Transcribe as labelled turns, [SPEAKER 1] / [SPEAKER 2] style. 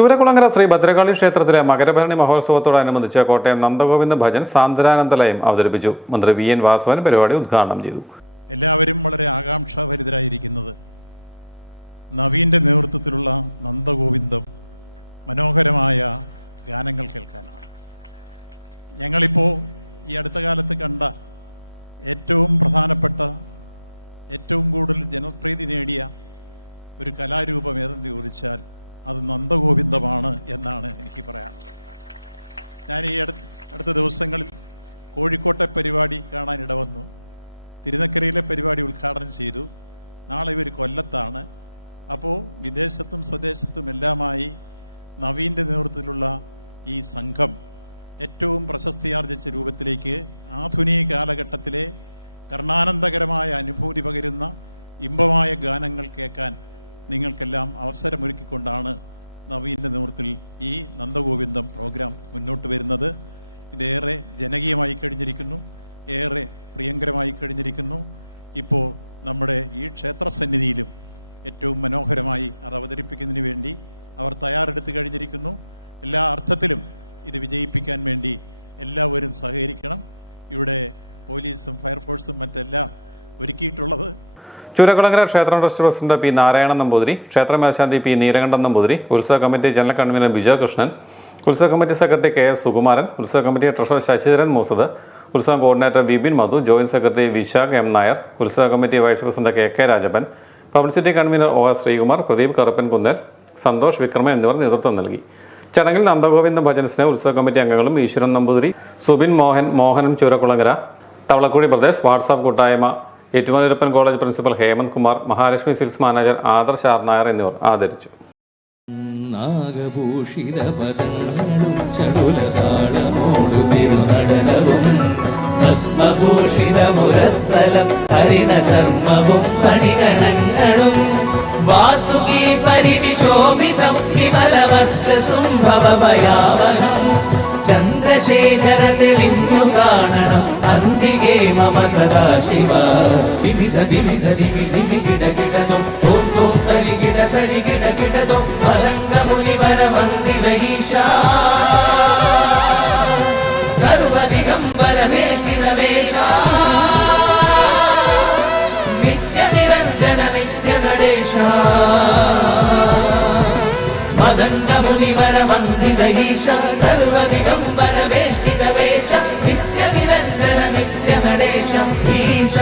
[SPEAKER 1] ചൂരക്കുളങ്ങര ശ്രീ ഭദ്രകാളി ക്ഷേത്രത്തിലെ മകരഭരണി മഹോത്സവത്തോടനുബന്ധിച്ച് കോട്ടയം നന്ദഗോവിന്ദ ഭജൻ സാന്ദ്രാനന്ദലയം അവതരിപ്പിച്ചു. മന്ത്രി വി. എൻ. വാസവൻ പരിപാടി ഉദ്ഘാടനം ചെയ്തു.
[SPEAKER 2] എല്ലാവരും വളരെ ആകാംക്ഷാഭരിതരായിരിക്കുന്നത് നവീന്റെ നേതൃത്വത്തിലുള്ള നന്ദഗോവിന്ദം മനോഹരമായ ഗാനങ്ങൾ കേൾക്കാനാണ്. ഞങ്ങളിപ്പോൾ ഈ അടുത്ത കാലത്ത് കണ്ട ഏറ്റവും പ്രധാനപ്പെട്ട ഏറ്റവും കൂടുതൽ ജനപ്രീതി നേടിയ ഒരു കലാരൂപം ഏതെന്ന് ചോദിച്ചാൽ അത് നന്ദഗോവിന്ദമാണ് എന്നാണ് എനിക്ക് പറയാൻ ഞാൻ ഈ അടുത്ത ദിവസങ്ങളിൽ കോഴിക്കോട്ടെ പരിപാടി കാണാനിട വന്നു തിരുനക്കരയിലെ പരിപാടി ഉദ്ഘാടനം ചെയ്തു. നാളെ ഇവർ കൊല്ലത്താണ്. അപ്പോൾ വിദേശത്തും സ്വദേശത്തും എല്ലാമായി നവീന്റെ നേതൃത്വത്തിലുള്ള ഈ സംഘം ഏറ്റവും പ്രശസ്തിയാർജിച്ച രൂപത്തിലേക്ക് ആധുനിക കാലഘട്ടത്തിലെ കർണാനന്ദകരമായ അനുഭൂതി പകരുന്ന ഇമ്പമായ ഗാനങ്ങൾ കേൾക്കാൻ നിങ്ങൾക്കെല്ലാം അവസരമൊരുക്കിക്കൊണ്ടാണ് നവീന്റെ നേതൃത്വത്തിൽ ഈ നന്ദഗോവിന്ദം പ്രോഗ്രാം മുന്നോട്ട് വരുന്നത്. ഇതേറെ ജനകീയമായി കഴിഞ്ഞിരിക്കുന്നു ഏറെ പ്രിയങ്കരമായി കഴിഞ്ഞിരിക്കുന്നു. ഇപ്പോൾ നമ്മുടെ ഈ ക്ഷേത്രസന്നിധിയിലും ഏറ്റവും മനോഹരമായി അത് അവതരിപ്പിക്കുന്നതിന് വേണ്ടി അവർ തയ്യാറെടുത്ത് കഴിഞ്ഞിരിക്കുന്നു. എല്ലാ അർത്ഥത്തിലും ഇത് വിജയിപ്പിക്കാൻ വേണ്ടി എല്ലാവരും സഹകരിക്കണം. ഇവിടെ പോലീസും ഫയർഫോഴ്സും മറ്റെല്ലാം ഒരുക്കിയിട്ടുള്ളത്
[SPEAKER 1] ചൂരക്കുളങ്ങര ക്ഷേത്രം trust president P Narayanan Namboothiri ക്ഷേത്ര മേൽശാന്തി പി നീരകണ്ഠൻ നമ്പൂതിരി ഉത്സവ committee general convener Bijo Krishnan ഉത്സവ committee secretary K S Sukumaran ഉത്സവ കമ്മിറ്റി ട്രഷറർ ശശിധരൻ മൂസദ് ഉത്സവം coordinator Vipin Madhu joint secretary Vishakh M Nair ഉത്സവ committee vice president K K Rajappan publicity convener O S Sreekumar Pradeep Karuppan Kunnel Santhosh Vikraman എന്നിവർ നേതൃത്വം നൽകി. ചടങ്ങിൽ നന്ദഗോവിന്ദ ഭജൻസിനെ ഉത്സവ committee അംഗങ്ങളും ഈശ്വരൻ നമ്പൂതിരി സുബിൻ മോഹൻ മോഹനൻ ചൂരക്കുളങ്ങര തവളക്കുഴി പ്രദേശ് വാട്സാപ്പ് കൂട്ടായ്മ Ettumanoorappan college principal Hemanth Kumar Mahalakshmi silks manager Adarsh R Nair എന്നിവർ ആദരിച്ചു.
[SPEAKER 3] നാഗഭൂഷിത പദങ്ങളും തിരുനടനവും ഹരിത ചർമ്മവും വാസുകി ചന്ദ്രശേഖര തെളിഞ്ഞു ವಂದಿಗೆ ಮಮ ಸದಾ ಶಿವ ವಿವಿಧ ವಿವಿಧ ದಿವಿಧಿ ಗಿಡ ಗಿಡದು ಓಂ ಓಂ ತರಿ ಗಿಡ ತರಿ ಗಿಡ ಗಿಡದು ಮಲಂಗ ಮುನಿವರ ಮಂದಿರ ಈಶಾ ಸರ್ವ ದಿಗಂಬರ ಮೇಷಿನ ವೇಷ ನಿತ್ಯ ನಿರಂಜನ ನಿತ್ಯ ನಡೇಶ ಮದಂಗ ಮುನಿವರ ಮಂದಿರ ಈಶ ಸರ್ವ ದಿಗಂಬರ ವೇಷ salvation. He's